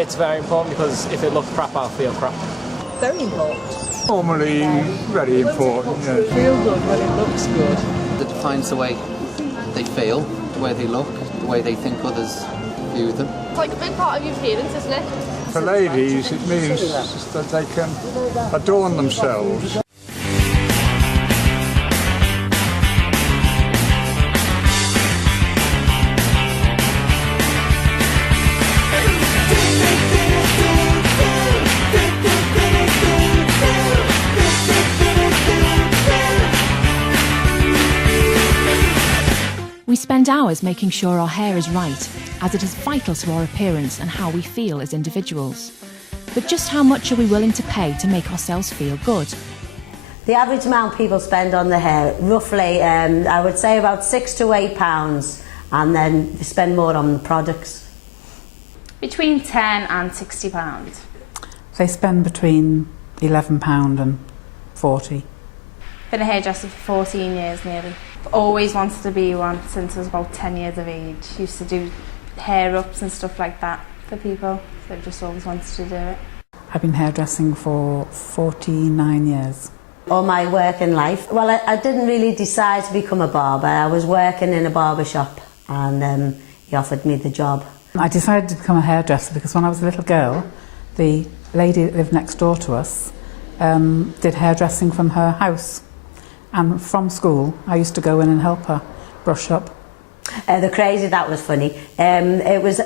It's very important because if it looks crap, I'll feel crap. Very important. Normally, very important. Yeah. It feels good when it looks good. It defines the way they feel, the way they look, the way they think others view them. It's like a big part of your appearance, isn't it? For ladies, it means that they can adorn themselves. We spend hours making sure our hair is right, as it is vital to our appearance and how we feel as individuals. But just how much are we willing to pay to make ourselves feel good? The average amount people spend on their hair, roughly, I would say about £6 to £8, and then they spend more on the products. Between £10 and £60. They spend between £11 and £40. Been a hairdresser for 14 years nearly. Always wanted to be one since I was about 10 years of age. Used to do hair ups and stuff like that for people, so just always wanted to do it. I've been hairdressing for 49 years. All my work in life, well, I didn't really decide to become a barber. I was working in a barber shop and he offered me the job. I decided to become a hairdresser because when I was a little girl, the lady that lived next door to us did hairdressing from her house. And from school, I used to go in and help her brush up. The crazy, that was funny. It was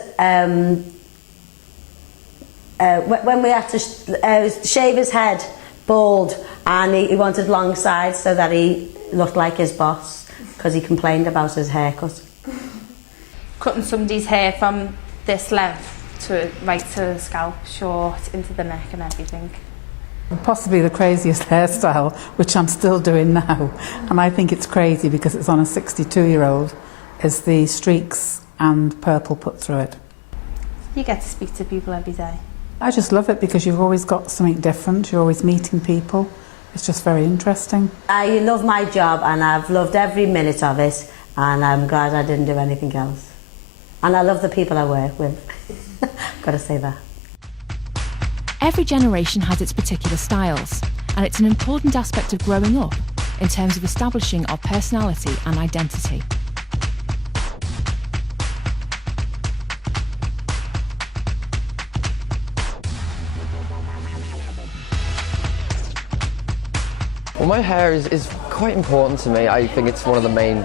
when we had to shave his head bald, and he wanted long sides so that he looked like his boss because he complained about his haircut. Cutting somebody's hair from this length to right to the scalp, short into the neck and everything. Possibly the craziest hairstyle, which I'm still doing now, and I think it's crazy because it's on a 62-year-old, is the streaks and purple put through it. You get to speak to people every day. I just love it because you've always got something different, you're always meeting people. It's just very interesting. I love my job and I've loved every minute of it, and I'm glad I didn't do anything else. And I love the people I work with. Got to say that. Every generation has its particular styles, and it's an important aspect of growing up in terms of establishing our personality and identity. Well, my hair is quite important to me. I think it's one of the main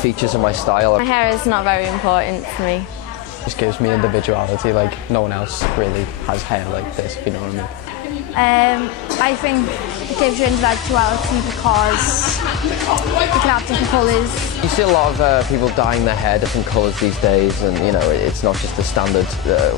features of my style. My hair is not very important to me. It just gives me individuality, like no one else really has hair like this, if you know what I mean. I think it gives you individuality because you can have different colours. You see a lot of people dyeing their hair different colours these days, and you know, it's not just the standard,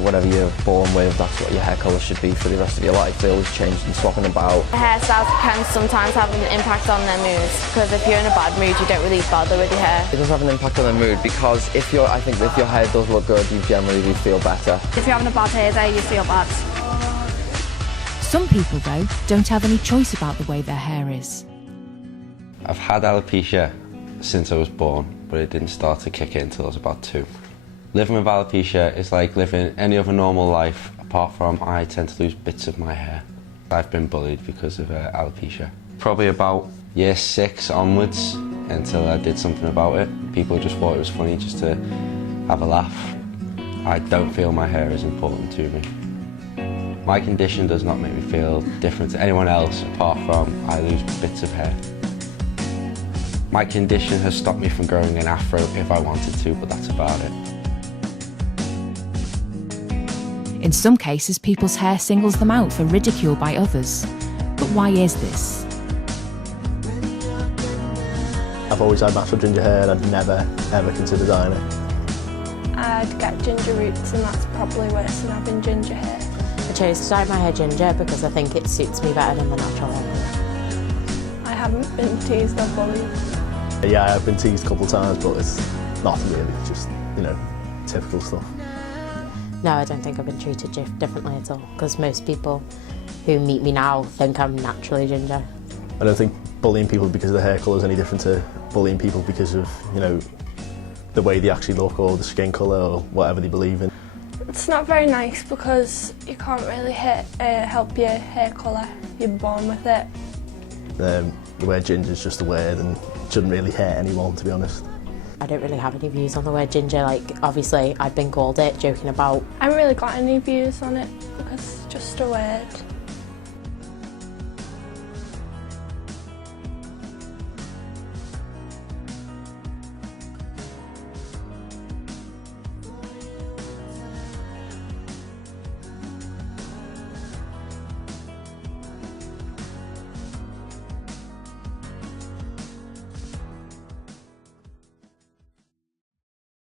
whatever you're born with, that's what your hair colour should be for the rest of your life. They always change and swapping about. Hairstyles can sometimes have an impact on their moods, because if you're in a bad mood, you don't really bother with your hair. It does have an impact on their mood because I think if your hair does look good, you generally do feel better. If you're having a bad hair day, you feel bad. Some people, though, don't have any choice about the way their hair is. I've had alopecia since I was born, but it didn't start to kick in until I was about 2. Living with alopecia is like living any other normal life, apart from I tend to lose bits of my hair. I've been bullied because of alopecia. Probably about year 6 onwards, until I did something about it. People just thought it was funny just to have a laugh. I don't feel my hair is important to me. My condition does not make me feel different to anyone else, apart from I lose bits of hair. My condition has stopped me from growing an afro if I wanted to, but that's about it. In some cases, people's hair singles them out for ridicule by others. But why is this? I've always had natural ginger hair and I'd never, ever considered dyeing it. I'd get ginger roots, and that's probably worse than having ginger hair. I chose to dye my hair ginger because I think it suits me better than the natural one. I haven't been teased or bullied. Yeah, I've been teased a couple of times, but it's nothing really, just, you know, typical stuff. No, I don't think I've been treated differently at all, because most people who meet me now think I'm naturally ginger. I don't think bullying people because of their hair colour is any different to bullying people because of, you know, the way they actually look or the skin colour or whatever they believe in. It's not very nice because you can't really help your hair colour. You're born with it. The word ginger is just a word and it shouldn't really hurt anyone, to be honest. I don't really have any views on the word ginger. Like, obviously, I've been called it, joking about. I haven't really got any views on it because it's just a word.